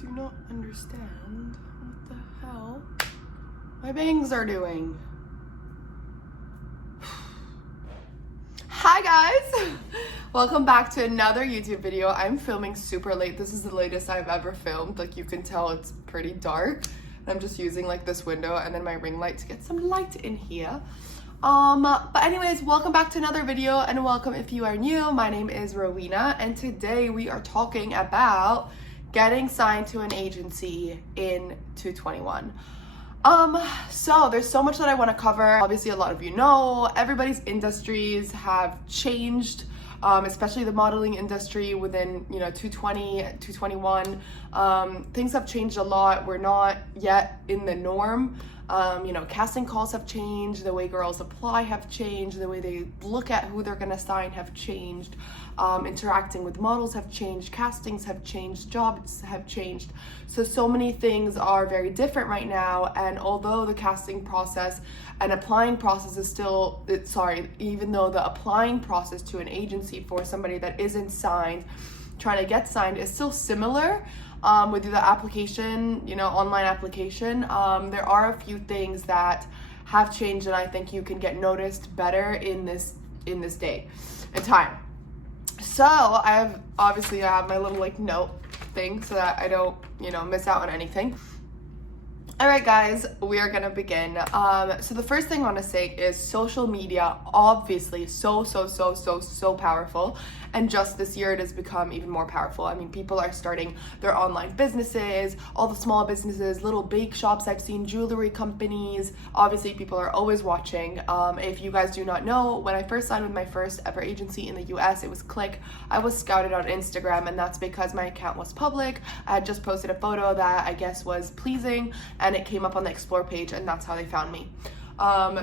do not understand what the hell my bangs are doing. Hi guys! Welcome back to another YouTube video. I'm filming super late. This is the latest I've ever filmed. Like, you can tell it's pretty dark. I'm just using like this window and then my ring light to get some light in here. But anyways, welcome back to another video, and welcome if you are new. My name is Rowena, and today we are talking about getting signed to an agency in 2021. So there's so much that I want to cover. Obviously, a lot of you know, everybody's industries have changed, especially the modeling industry within, 2020, 2021. Things have changed a lot. We're not yet in the norm. Casting calls have changed, the way girls apply have changed, the way they look at who they're gonna sign have changed, interacting with models have changed, castings have changed, jobs have changed. So many things are very different right now, and although the casting process and applying process is still, even though the applying process to an agency for somebody that isn't signed, trying to get signed is still similar, with the application, online application, there are a few things that have changed, and I think you can get noticed better in this day and time. So I have my little note thing so that I don't, miss out on anything. All right, guys, we are gonna begin. So the first thing I want to say is social media, obviously, so powerful. And just this year, it has become even more powerful. I mean, people are starting their online businesses, all the small businesses, little bake shops I've seen, jewelry companies. Obviously, people are always watching. If you guys do not know, when I first signed with my first ever agency in the US, it was Click. I was scouted on Instagram, and that's because my account was public. I had just posted a photo that I guess was pleasing, and it came up on the explore page, and that's how they found me.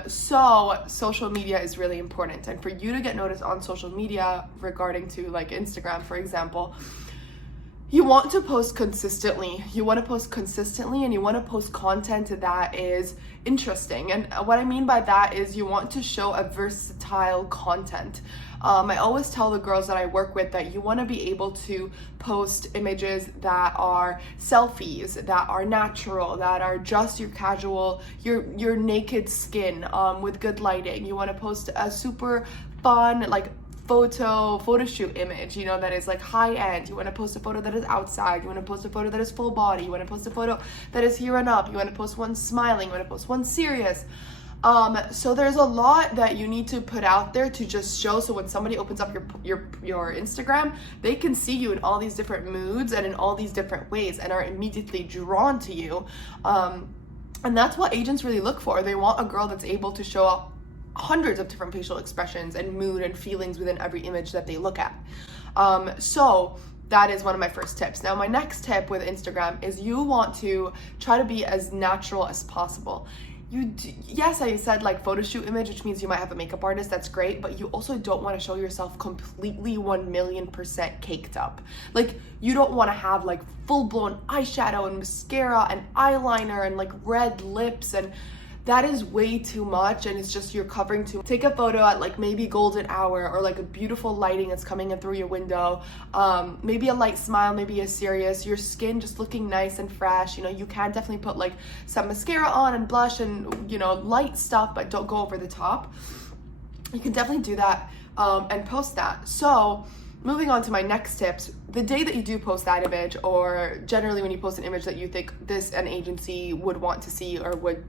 So social media is really important, and for you to get noticed on social media regarding to like Instagram, for example, you want to post consistently. And you want to post content that is interesting. And what I mean by that is you want to show a versatile content. I always tell the girls that I work with that you want to be able to post images that are selfies, that are natural, that are just your casual, your naked skin, with good lighting. You want to post a super fun, photo shoot image, that is like high end. You want to post a photo that is outside. You want to post a photo that is full body. You want to post a photo that is here and up. You want to post one smiling. You want to post one serious. So there's a lot that you need to put out there to just show, so when somebody opens up your Instagram, they can see you in all these different moods and in all these different ways and are immediately drawn to you. And that's what agents really look for. They want a girl that's able to show up hundreds of different facial expressions and mood and feelings within every image that they look at. So that is one of my first tips. Now, my next tip with Instagram is you want to try to be as natural as possible. Yes, I said photo shoot image, which means you might have a makeup artist, that's great, but you also don't want to show yourself completely 1,000,000% caked up. You don't want to have full-blown eyeshadow and mascara and eyeliner and red lips, and that is way too much, and it's just you're covering too much. Take a photo at maybe golden hour, or a beautiful lighting that's coming in through your window, maybe a light smile, maybe a serious, your skin just looking nice and fresh. You can definitely put some mascara on and blush and light stuff, but don't go over the top. You can definitely do that, and post that. So moving on to my next tips, the day that you do post that image, or generally when you post an image that you think an agency would want to see or would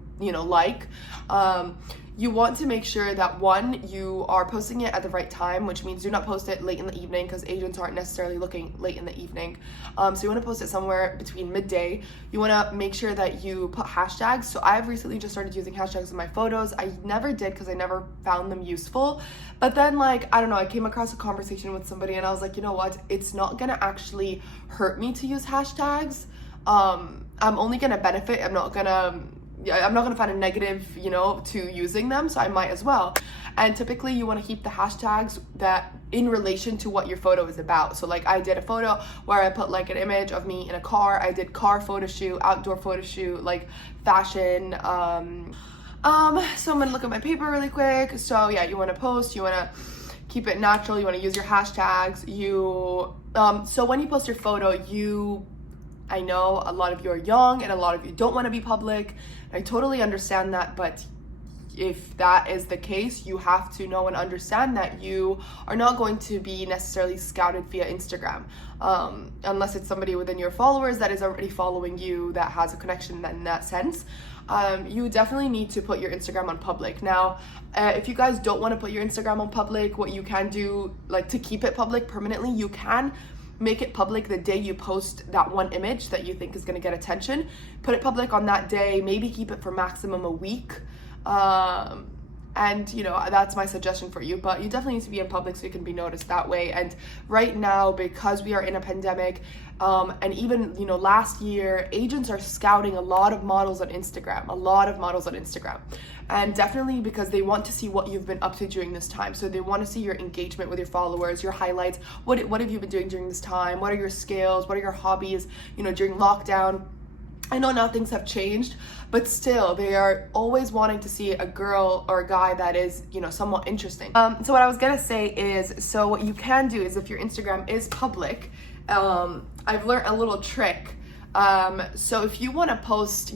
you want to make sure that, one, you are posting it at the right time, which means do not post it late in the evening, because agents aren't necessarily looking late in the evening. So you want to post it somewhere between midday. You want to make sure that you put hashtags. So I've recently just started using hashtags in my photos. I never did because I never found them useful. But then I don't know, I came across a conversation with somebody and I was like, you know what? It's not going to actually hurt me to use hashtags. I'm only going to benefit. I'm not gonna find a negative, to using them, so I might as well. And typically you want to keep the hashtags that in relation to what your photo is about. So I did a photo where I put an image of me in a car. I did car photo shoot, outdoor photo shoot, fashion. So I'm gonna look at my paper really quick. So yeah, you want to post, you want to keep it natural, you want to use your hashtags. So when you post your photo, you I know a lot of you are young and a lot of you don't want to be public. I totally understand that, but if that is the case, you have to know and understand that you are not going to be necessarily scouted via Instagram, unless it's somebody within your followers that is already following you, that has a connection in that sense. You definitely need to put your Instagram on public. Now, if you guys don't want to put your Instagram on public, what you can do, like to keep it public permanently, you can make it public the day you post that one image that you think is going to get attention. Put it public on that day, maybe keep it for maximum a week. And you know, that's my suggestion for you, but you definitely need to be in public so you can be noticed that way. And right now, because we are in a pandemic, and even, you know, last year, agents are scouting a lot of models on Instagram, and definitely because they want to see what you've been up to during this time. So they want to see your engagement with your followers, your highlights, what have you been doing during this time, what are your skills, what are your hobbies, you know, during lockdown. I know now things have changed, but still, they are always wanting to see a girl or a guy that is, you know, somewhat interesting. So what I was gonna say is, so what you can do is if your Instagram is public, I've learned a little trick. So if you want to post,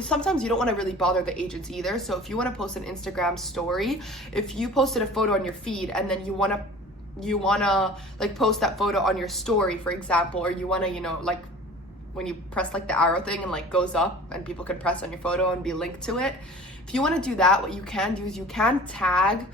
sometimes you don't want to really bother the agents either. So if you want to post an Instagram story, if you posted a photo on your feed and then you want to like post that photo on your story, for example, or you want to, you know, like when you press like the arrow thing and like goes up and people can press on your photo and be linked to it. If you want to do that, what you can do is you can tag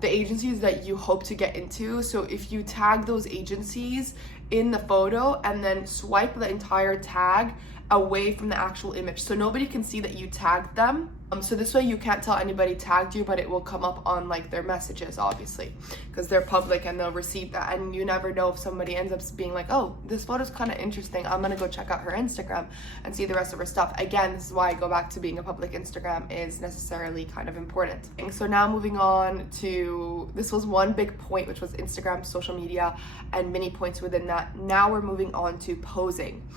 the agencies that you hope to get into. So if you tag those agencies in the photo and then swipe the entire tag away from the actual image, so nobody can see that you tagged them. So this way you can't tell anybody tagged you, but it will come up on like their messages, obviously, because they're public and they'll receive that. And you never know if somebody ends up being like, oh, this photo's kind of interesting, I'm gonna go check out her Instagram and see the rest of her stuff. Again, this is why I go back to being a public Instagram is necessarily kind of important. So now moving on to, this was one big point, which was Instagram, social media, and many points within that. Now we're moving on to posing.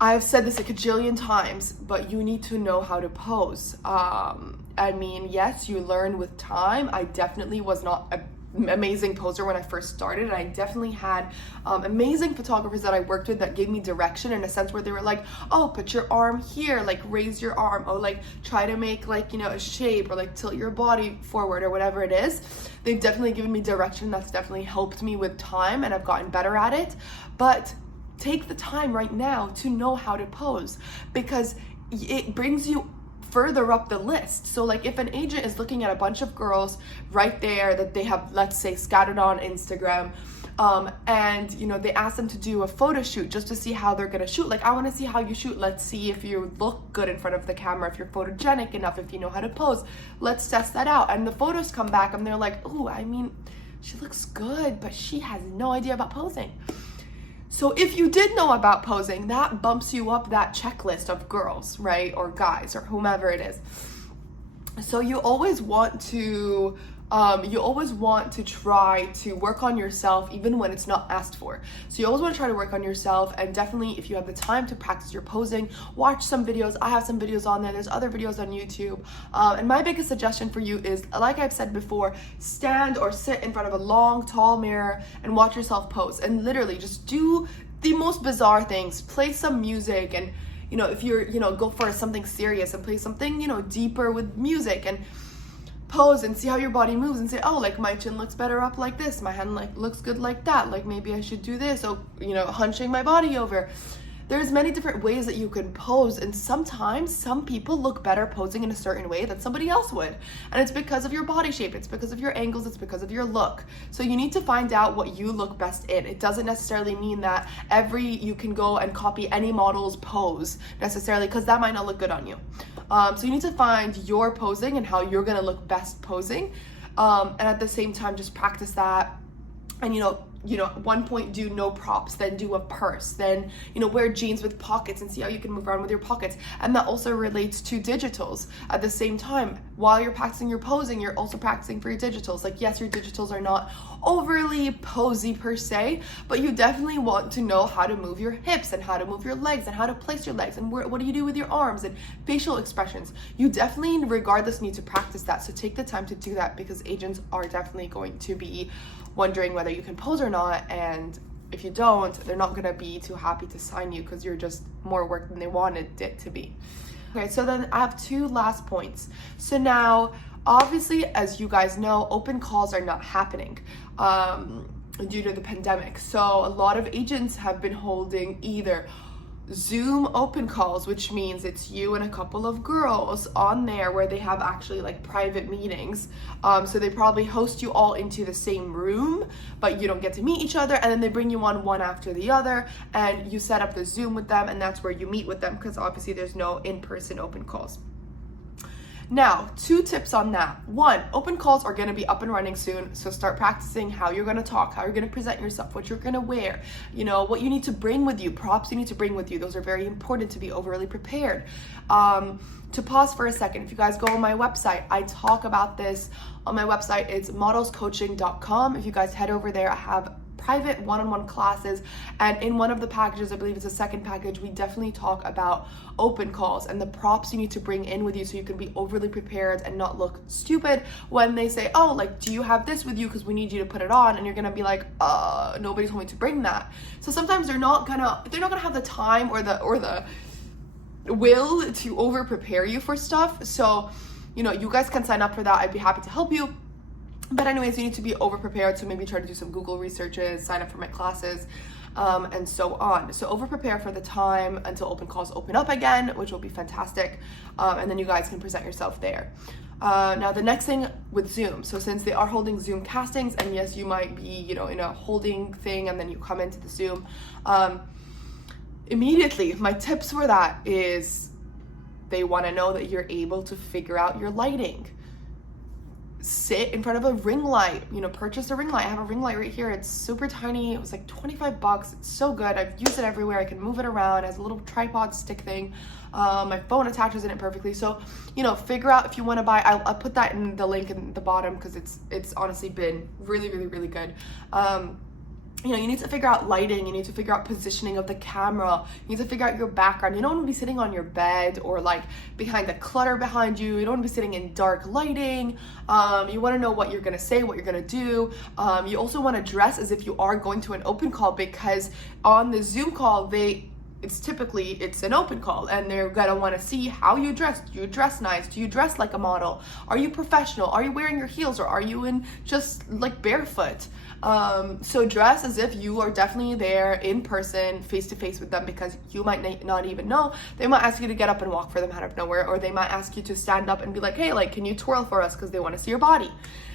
I've said this a cajillion times, but you need to know how to pose. I mean, yes, you learn with time. I definitely was not an amazing poser when I first started, and I definitely had amazing photographers that I worked with that gave me direction in a sense where they were like, oh, put your arm here, like raise your arm, or like try to make like, you know, a shape, or like tilt your body forward, or whatever it is. They've definitely given me direction that's definitely helped me with time, and I've gotten better at it. But take the time right now to know how to pose, because it brings you further up the list. So like if an agent is looking at a bunch of girls right there that they have, let's say, scattered on Instagram, and you know, they ask them to do a photo shoot just to see how they're gonna shoot. Like, I want to see how you shoot. Let's see if you look good in front of the camera, if you're photogenic enough, if you know how to pose. Let's test that out. And the photos come back and they're like, oh, I mean, she looks good, but she has no idea about posing. So if you did know about posing, that bumps you up that checklist of girls, right? Or guys, or whomever it is. So you always want to try to work on yourself even when it's not asked for. So you always want to try to work on yourself, and definitely if you have the time to practice your posing, watch some videos. I have some videos on there. There's other videos on YouTube. And my biggest suggestion for you is, like I've said before, stand or sit in front of a long, tall mirror and watch yourself pose, and literally just do the most bizarre things. Play some music, and you know, if you're, you know, go for something serious and play something, you know, deeper with music, and pose and see how your body moves, and say, oh, like my chin looks better up like this, my hand like looks good like that, like maybe I should do this. Oh, you know, hunching my body over. There's many different ways that you can pose, and sometimes some people look better posing in a certain way than somebody else would, and it's because of your body shape, it's because of your angles, it's because of your look. So you need to find out what you look best in. It doesn't necessarily mean that you can go and copy any model's pose necessarily, because that might not look good on you. So you need to find your posing and how you're gonna look best posing, and at the same time just practice that. And you know, at one point do no props, then do a purse, then, you know, wear jeans with pockets and see how you can move around with your pockets. And that also relates to digitals. At the same time, while you're practicing your posing, you're also practicing for your digitals. Like, yes, your digitals are not overly posy per se, but you definitely want to know how to move your hips and how to move your legs and how to place your legs and what do you do with your arms and facial expressions. You definitely, regardless, need to practice that. So take the time to do that, because agents are definitely going to be wondering whether you can pose or not, and if you don't, they're not gonna be too happy to sign you because you're just more work than they wanted it to be. Okay, so then I have 2 last points. So now, obviously, as you guys know, open calls are not happening due to the pandemic. So a lot of agents have been holding either Zoom open calls, which means it's you and a couple of girls on there where they have actually like private meetings. So they probably host you all into the same room, but you don't get to meet each other, and then they bring you on one after the other, and you set up the Zoom with them, and that's where you meet with them, because obviously there's no in-person open calls. Now, 2 tips on that. 1, open calls are going to be up and running soon, so start practicing how you're going to talk, how you're going to present yourself, what you're going to wear, what you need to bring with you, props you need to bring with you. Those are very important to be overly prepared. To pause for a second, if you guys go on my website, I talk about this on my website. It's modelscoaching.com. If you guys head over there, I have private one-on-one classes, and in one of the packages, I believe it's the second package, we definitely talk about open calls and the props you need to bring in with you so you can be overly prepared and not look stupid when they say, oh, like, do you have this with you because we need you to put it on, and you're gonna be like, nobody told me to bring that. So sometimes they're not gonna have the time or the will to over prepare you for stuff. So you guys can sign up for that. I'd be happy to help you. But anyways, you need to be over prepared, so maybe try to do some Google researches, sign up for my classes, and so on. So over prepare for the time until open calls open up again, which will be fantastic, and then you guys can present yourself there. Now the next thing with Zoom, so since they are holding Zoom castings, and yes, you might be in a holding thing and then you come into the Zoom, immediately my tips for that is they want to know that you're able to figure out your lighting. Sit in front of a ring light, purchase a ring light. I have a ring light right here. It's super tiny. It was like $25. It's so good. I've used it everywhere. I can move it around. It has a little tripod stick thing. My phone attaches in it perfectly. So, figure out if you want to buy. I'll put that in the link in the bottom because it's honestly been really, really, really good. You need to figure out lighting, you need to figure out positioning of the camera, you need to figure out your background. You don't want to be sitting on your bed or like behind the clutter behind you. You don't want to be sitting in dark lighting. You want to know what you're going to say, what you're going to do. You also want to dress as if you are going to an open call, because on the Zoom call, it's an open call, and they're gonna want to see how you dress. Do you dress nice? Do you dress like a model? Are you professional? Are you wearing your heels, or are you in just like barefoot? So dress as if you are definitely there in person, face to face with them, because you might not even know. They might ask you to get up and walk for them out of nowhere, or they might ask you to stand up and be like, hey, like, can you twirl for us, because they want to see your body.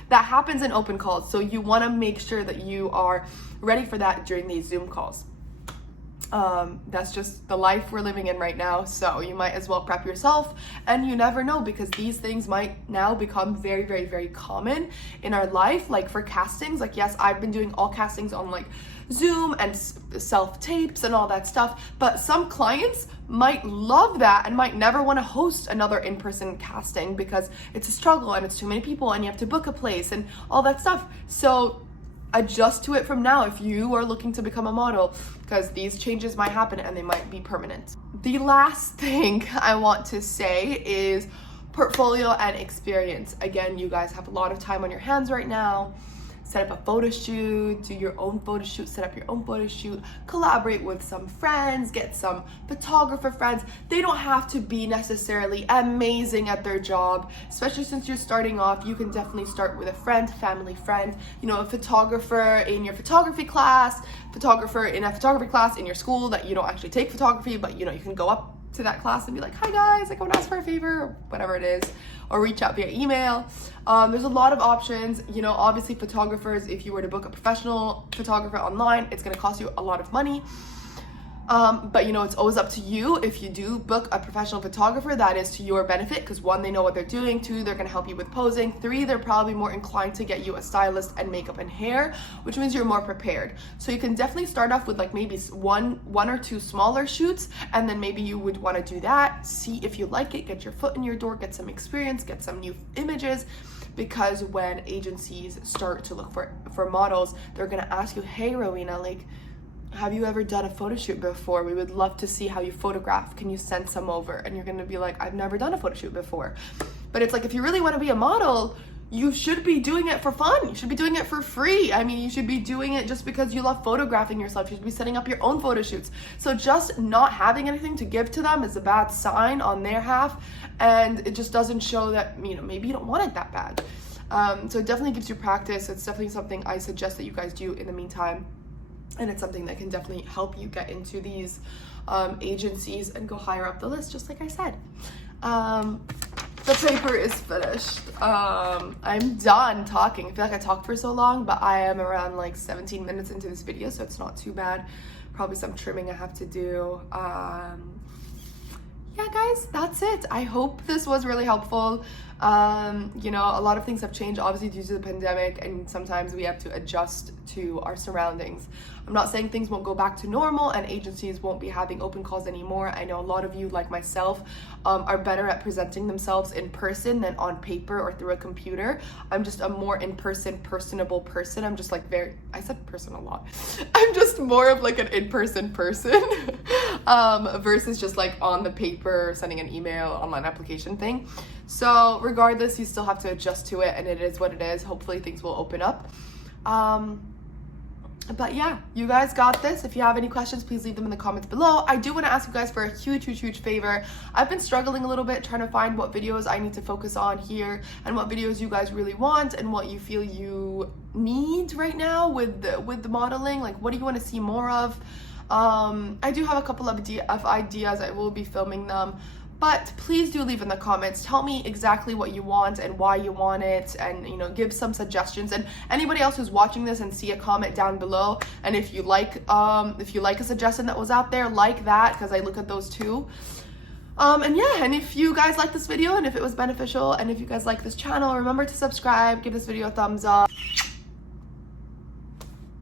That happens in open calls, so you want to make sure that you are ready for that during these Zoom calls. That's just the life we're living in right now, so you might as well prep yourself, and you never know, because these things might now become very, very, very common in our life. Like for castings, like yes, I've been doing all castings on like Zoom and self-tapes and all that stuff, but some clients might love that and might never want to host another in-person casting because it's a struggle and it's too many people and you have to book a place and all that stuff. So adjust to it from now if you are looking to become a model, because these changes might happen and they might be permanent. The last thing I want to say is portfolio and experience. Again, you guys have a lot of time on your hands right now. Set up a photo shoot, do your own photo shoot, set up your own photo shoot, collaborate with some friends, get some photographer friends. They don't have to be necessarily amazing at their job, especially since you're starting off. You can definitely start with a friend, family friend, a photographer in your photography class, photographer in a photography class in your school that you don't actually take photography, but you can go up to that class and be like, hi guys, I want to ask for a favor, or whatever it is, or reach out via email. There's a lot of options. Obviously photographers, if you were to book a professional photographer online, it's going to cost you a lot of money. But it's always up to you. If you do book a professional photographer, that is to your benefit, because 1, they know what they're doing, 2, they're gonna help you with posing, 3, they're probably more inclined to get you a stylist and makeup and hair, which means you're more prepared. So you can definitely start off with like maybe one or 2 smaller shoots, and then maybe you would want to do that, see if you like it, get your foot in your door, get some experience, get some new images. Because when agencies start to look for models, they're gonna ask you, hey Rowena, like, have you ever done a photo shoot before? We would love to see how you photograph. Can you send some over? And you're gonna be like, I've never done a photo shoot before. But it's like, if you really want to be a model, you should be doing it for fun. You should be doing it for free. I mean, you should be doing it just because you love photographing yourself. You should be setting up your own photo shoots. So just not having anything to give to them is a bad sign on their half, and it just doesn't show that, you know, maybe you don't want it that bad. So it definitely gives you practice. It's definitely something I suggest that you guys do in the meantime, and it's something that can definitely help you get into these agencies and go higher up the list, just like I said. The paper is finished. I'm done talking. I feel like I talked for so long, but I am around like 17 minutes into this video, so it's not too bad. Probably some trimming I have to do. Yeah, guys, that's it. I hope this was really helpful. You know, a lot of things have changed obviously due to the pandemic, and sometimes we have to adjust to our surroundings. I'm not saying things won't go back to normal and agencies won't be having open calls anymore. I know a lot of you, like myself, are better at presenting themselves in person than on paper or through a computer. I'm just a more in-person, personable person. I'm just like I said person a lot. I'm just more of like an in-person person versus just like on the paper, sending an email, online application thing. So regardless, you still have to adjust to it, and it is what it is. Hopefully things will open up. But yeah, you guys got this. If you have any questions, please leave them in the comments below. I do want to ask you guys for a huge favor. I've been struggling a little bit trying to find what videos I need to focus on here, and what videos you guys really want, and what you feel you need right now with the modeling. Like, what do you want to see more of? I do have a couple of ideas. I will be filming them. But please do leave in the comments. Tell me exactly what you want and why you want it, and, you know, give some suggestions. And anybody else who's watching this and see a comment down below, and if you like a suggestion that was out there, like that, because I look at those too. And yeah, and if you guys like this video, and if it was beneficial, and if you guys like this channel, remember to subscribe, give this video a thumbs up.